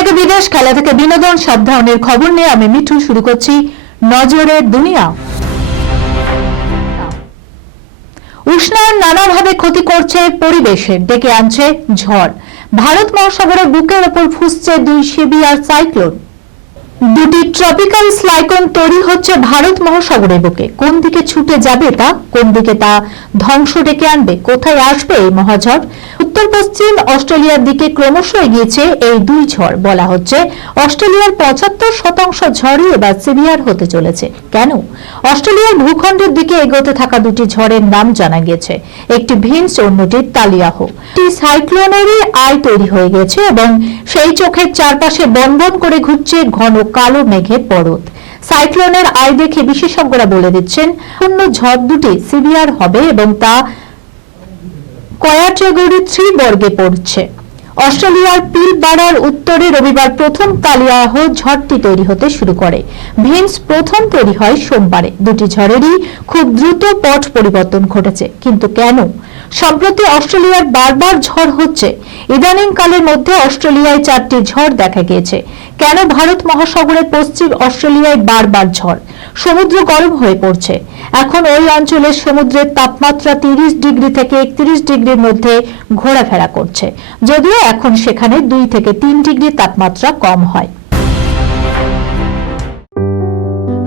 থেকে বিদেশ, খেলা থেকে বিনোদন, সব ধরনের খবর নিয়ে আমি মিঠু শুরু করছি নজরের দুনিয়া। উষ্ণায়ন নানাভাবে ক্ষতি করছে পরিবেশের, ডেকে আনছে ঝড়। ভারত মহাসাগরের বুকের ওপর ফুঁসছে দুই সিভিয়ার সাইক্লোন। দুটি ট্রপিক্যাল সাইক্লোন তৈরি হচ্ছে ভারত মহাসাগরের বুকে। কোন দিকে ছুটে যাবে তা, কোন দিকে তা ধ্বংস ডেকে আনবে, কোথায় আসবে এই মহাঝড়? উত্তর পশ্চিম অস্ট্রেলিয়ার দিকে ক্রমশ এগিয়েছে এই দুই ঝড়। বলা হচ্ছে অস্ট্রেলিয়ার ৭৫% ঝড়ই এবার সিভিয়ার হতে চলেছে। কেন? অস্ট্রেলিয়ার ভূখণ্ডের দিকে এগোতে থাকা দুটি ঝড়ের নাম জানা গিয়েছে। একটি ভিন্স, অন্যটি তালিয়াহ। সাইক্লোনেরই আয় তৈরি হয়ে গেছে এবং সেই চোখের চারপাশে বনবন করে ঘুরছে ঘন কালো মেঘের পরত। সাইক্লোনের আয় দেখে বিশেষজ্ঞরা বলে দিচ্ছেন অন্য ঝড় দুটি সিভিয়ার হবে এবং তা ক্যাটাগরি 3 বর্গে পড়ছে। অস্ট্রেলিয়ার পিলবারার উত্তরে রবিবার প্রথম তালিয়াহ ঝড়টি তৈরি হতে শুরু করে। ভিন্স প্রথম তৈরি হয় সোমবারে। দুটি ঝড়েরই খুব দ্রুত পথ পরিবর্তন ঘটেছে। কিন্তু কেন? সম্প্রতি অস্ট্রেলিয়ার বারবার ঝড় হচ্ছে। ইদানিং কালের মধ্যে অস্ট্রেলিয়ায় 4টি ঝড় দেখা গিয়েছে। কেন ভারত মহাসাগরের পশ্চিম অস্ট্রেলিয়ায় বারবার ঝড়? সমুদ্র গরম হয়ে পড়ছে। এখন ওই অঞ্চলের সমুদ্রের তাপমাত্রা 30 ডিগ্রি থেকে 31 ডিগ্রির মধ্যে ঘোরাফেরা করছে, যদিও এখন সেখানে 2 থেকে 3 ডিগ্রি তাপমাত্রা কম হয়।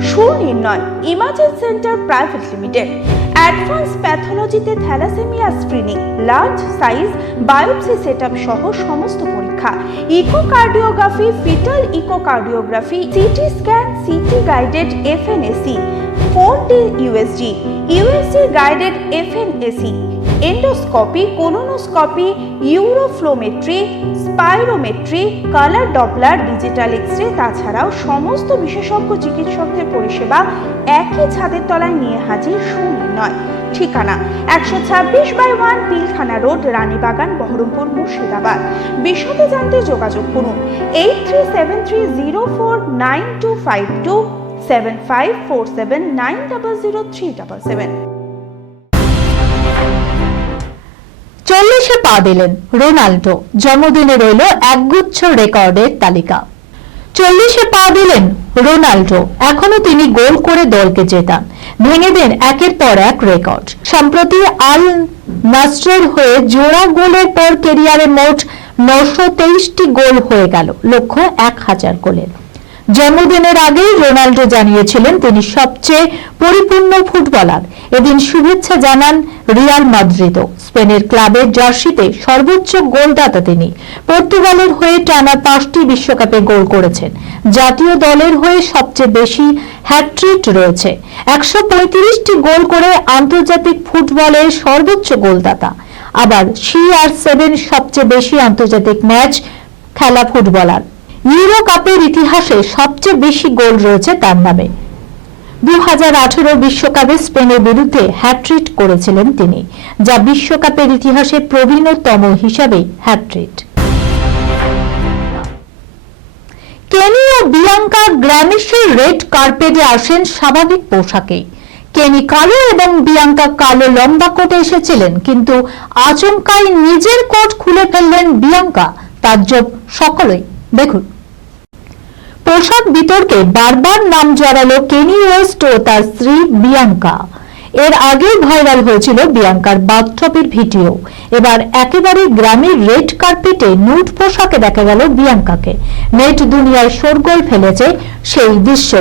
Sunirnoy imaging centre private limited advance প্যাথোলজিতে thalassaemia screening, large size biopsy setup সহ সমস্ত পরীক্ষা, echocardiography, foetal echocardiography, CT scan, CT guided FNAC, 4D USG, USG guided FNAC, endoscopy, colonoscopy, uroflowmetry, spirometry, colour Doppler, digital X-ray, তাছাড়াও সমস্ত বিশেষজ্ঞ চিকিৎসকদের পরিষেবা একই ছাদের তলায় নিয়ে হাজির সুনির্ণয়। ঠিকানা 126/1 পিলখানা রোড, রানীবাগান, বহরমপুর, মুর্শিদাবাদ। বিশদে জানতে যোগাযোগ করুন 8373049252 7547900377। 40-এ পা দিলেন রোনাল্ডো, জন্মদিনে রইল একগুচ্ছ রেকর্ডের তালিকা। 40-এ পা দিলেন রোনাল্ডো, এখনো তিনি গোল করে দলকে জেতান, ভেঙে দেন একের পর এক রেকর্ড। সম্প্রতি আল নাসরের হয়ে জোড়া গোলের পর ক্যারিয়ারে মোট 923টি গোল হয়ে গেল, লক্ষ্য 1000 গোলের। জন্মদিনের আগেই রোনাল্ডো জানিয়েছিলেন তিনি সবচেয়ে পরিপূর্ণ ফুটবলার। এদিন শুভেচ্ছা জানান রিয়াল মাদ্রিদও। স্পেনের ক্লাবের জার্সিতে সর্বোচ্চ গোলদাতা তিনি। পর্তুগালের হয়ে টানা 5টি বিশ্বকাপে গোল করেছেন। জাতীয় দলের হয়ে সবচেয়ে বেশি হ্যাটট্রিক রয়েছে। 135টি গোল করে আন্তর্জাতিক ফুটবলের সর্বোচ্চ গোলদাতা। আবার CR7 সবচেয়ে বেশি আন্তর্জাতিক ম্যাচ খেলা ফুটবলার। ইউরো কাপের ইতিহাসে সবচেয়ে বেশি গোল রয়েছে তার নামে। 2018 বিশ্বকাপে স্পেনের বিরুদ্ধে হ্যাটট্রিক করেছিলেন তিনি, যা বিশ্বকাপের ইতিহাসে প্রবীণতম হিসাবে হ্যাটট্রিক। কেনি ও বিয়াঙ্কা গ্র্যামিসের রেড কার্পেটে আসেন স্বাভাবিক পোশাকেই। কেনি কালো এবং বিয়াঙ্কা কালো লম্বা কোটে এসেছিলেন, কিন্তু আচমকাই নিজের কোট খুলে ফেললেন বিয়াঙ্কা। তাজ্জব সকলেই। দেখুন, পোশাক বিতর্কে বারবার নাম জড়ালো কেনি ওয়েস্ট ও তার স্ত্রী বিয়াঙ্কা। এর আগে ভাইরাল হয়েছিল বিয়াঙ্কার বাথটবের ভিডিও। এবার একেবারে গ্রামের রেড কার্পেটে নুড পোশাকে দেখা গেল বিয়াঙ্কাকে। নেট দুনিয়ায় শোরগোল ফেলেছে সেই দৃশ্য।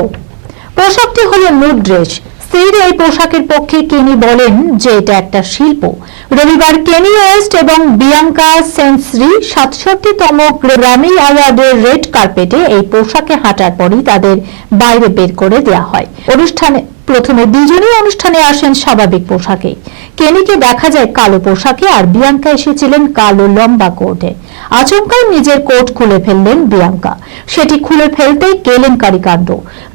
পোশাকটি হলো নুড ড্রেস। স্ত্রীর এই পোশাকের পক্ষে কেনি বলেন যে এটা একটা শিল্প। রবিবার কেনি ওয়েস্ট এবং বিয়াঙ্কা সেন্সরি 67তম গ্র্যামি অ্যাওয়ার্ডের রেড কার্পেটে এই পোশাকে হাঁটার পরই তাদের বাইরে বের করে দেওয়া হয়। অনুষ্ঠানে প্রথমে দুজনেই অনুষ্ঠানে আসেন স্বাভাবিক পোশাকে। কেনিকে দেখা যায় কালো পোশাকে আর বিয়াঙ্কা এসেছিলেন কালো লম্বা কোটে। আচমকাই নিজের কোট খুলে ফেললেন বিয়াঙ্কা। সেটি খুলে ফেলতেই কেলেঙ্কারি কাণ্ড।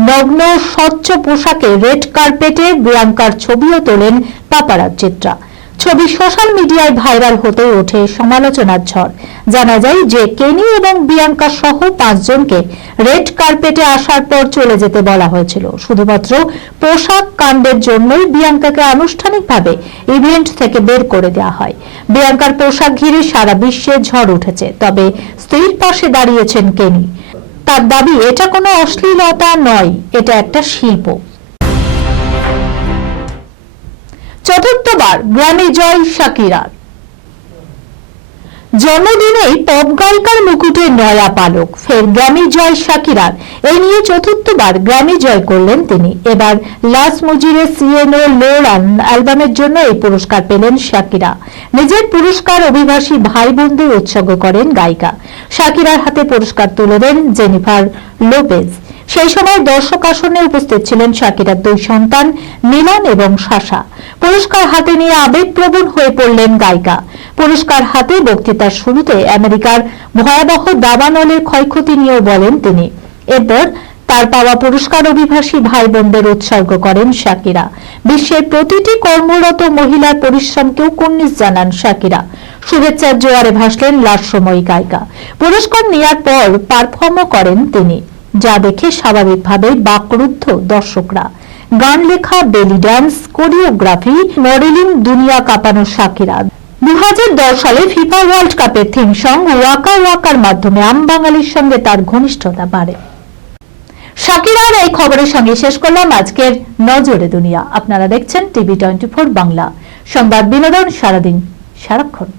নগ্ন স্বচ্ছ পোশাকে রেড কার্পেটে বিয়াঙ্কার ছবিও তোলেন পাপারাজ্জিরা। ছবি সোশ্যাল মিডিয়ায় ভাইরাল হতে ওঠে সমালোচনার ঝড়। জানা যায় যে কেনি এবং বিয়াঙ্কা সহ 5 জনকে রেড কার্পেটে আসার পর চলে যেতে বলা হয়েছিল। শুধুমাত্র পোশাক কাণ্ডের জন্যই বিয়াঙ্কাকে আনুষ্ঠানিকভাবে ইভেন্ট থেকে বের করে দেওয়া হয়। বিয়াঙ্কার পোশাক ঘিরে সারা বিশ্বে ঝড় উঠেছে, তবে স্ত্রীর পাশে দাঁড়িয়েছেন কেনি। তার দাবি, এটা কোনো অশ্লীলতা নয়, এটা একটা শিল্প। চতুর্থবার গ্র্যামি জয় শাকিরার। জন্মদিনেই পপ গায়িকার মুকুটে নয়া পালক, ফের গ্র্যামি জয় শাকিরার। এই নিয়ে চতুর্থবার গ্র্যামি জয় করলেন তিনি। এবার লাস মুজিরে সিএনও লো রান অ্যালবামের জন্য এই পুরস্কার পেলেন শাকিরা। নিজের পুরস্কার অভিবাসী ভাই বোনদের উৎসর্গ করেন গায়িকা। শাকিরার হাতে পুরস্কার তুলে দেন জেনিফার লোপেজ। সেই সময় দর্শক আসনে উপস্থিত ছিলেন শাকিরার 2 সন্তান মিলান এবং সাশা। পুরস্কার হাতে নিয়ে আবেগপ্রবণ হয়ে পড়লেন গায়িকা। পুরস্কার হাতে বক্তৃতার শুরুতে আমেরিকার ভয়াবহ দাবানলের ক্ষয়ক্ষতি নিয়েও বলেন তিনি। এরপর তার পাওয়া পুরস্কার অভিবাসী ভাই বোনদের উৎসর্গ করেন শাকিরা। বিশ্বের প্রতিটি কর্মরত মহিলার পরিশ্রমকেও কুর্নিশ জানান শাকিরা। শুভেচ্ছার জোয়ারে ভাসলেন লাস্যময়ী গায়িকা। পুরস্কার নেওয়ার পর পারফর্মও করেন তিনি, যা দেখে স্বাভাবিকভাবেই বাকরুদ্ধ দর্শকরা। গান লেখা, বেলি ডান্স, কোরিওগ্রাফি, মডেলিং, দুনিয়া কাঁপানো শাকিরা 2010 সালে ফিফা ওয়ার্ল্ড কাপের থিম সং ওয়াকা ওয়াকার মাধ্যমে আমবাঙালির সঙ্গে তার ঘনিষ্ঠতা বাড়ে। শাকিরার এই খবরের সঙ্গে শেষ করলাম আজকের নজরে দুনিয়া। আপনারা দেখছেন টিভি 24 বাংলা, সংবাদ বিনোদন সারাদিন সারাক্ষণ।